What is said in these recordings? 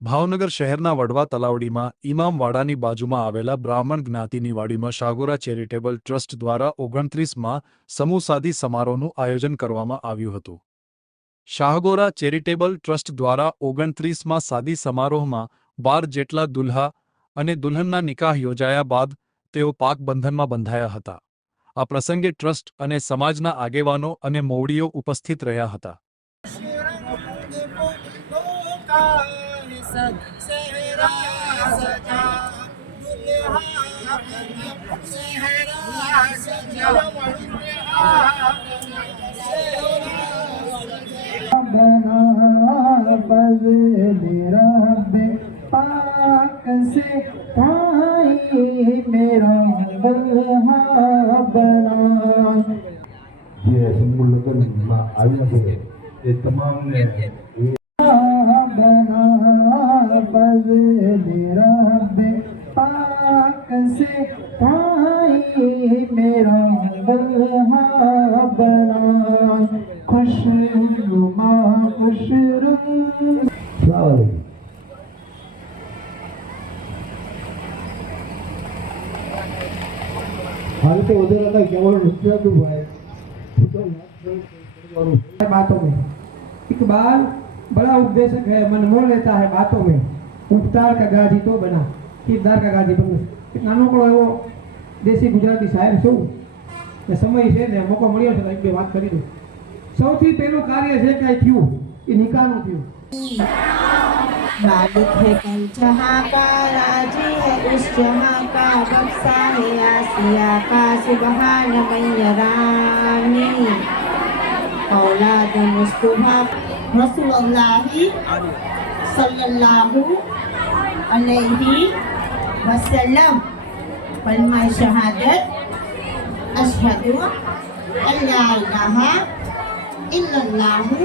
ભાવનગર શહેરના વડવા તલાવડીમાં ઇમામવાડાની બાજુમાં આવેલા બ્રાહ્મણ જ્ઞાતિની વાડીમાં શાહગોરા ચેરિટેબલ ટ્રસ્ટ દ્વારા 29માં સમૂહ સાદી સમારોહનું આયોજન કરવામાં આવ્યું હતું। શાહગોરા ચેરિટેબલ ટ્રસ્ટ દ્વારા 29માં સાદી સમારોહમાં 12 જેટલા દુલ્હા અને દુલ્હનના નિકાહ યોજાયા બાદ તેઓ પાક બંધનમાં બંધાયા હતા। આ પ્રસંગે ટ્રસ્ટ અને સમાજના આગેવાનો અને મોવડીઓ ઉપસ્થિત રહ્યા હતા। ये सिंबल लगन आया है ये तमाम ने पाक से मेरा बना खुशनुमा खुशरूम। हाल तो उधर का केवल रुपया तो भाई बातों में इकबाल बड़ा उपदेशक है, मन मोह लेता है बातों में। उपकार का गाजी तो बना किरदार का गाजी बन। नानकड़ो एवो देशी गुजराती शायर छूं ने समय छे ने मोको मळ्यो छे एक बे वात करी दઉં। સૌથી પહેલું કાર્ય છે કે થયું એ નિકાહનું થયું। मालिक है कल जहाँ का, राजी है उस जहाँ का, बख्शा है आसिया का, सुबहान मैयरानी औलाद मुस्तफा रसूलुल्लाह सल्लल्लाहु अलैहि वसल्लम। कलमा शहादत अशहदु अल्ला इलाहा इल्लल्लाहु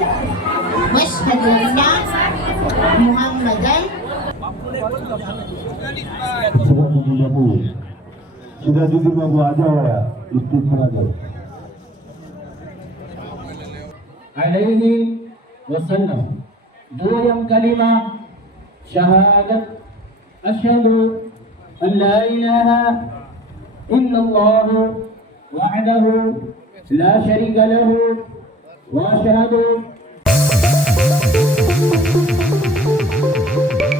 वअशहदु अन्ना मुहम्मदन। सिराजुद्दीन बाबू आ जाओ यार स्टेज पर आ जाओ। अलैहि वसल्लम दोयम कलिमा शहादत अशहदु अल्ला इलाहा इल्लल्लाह वहदहु ला शरीका लहु व अशहदु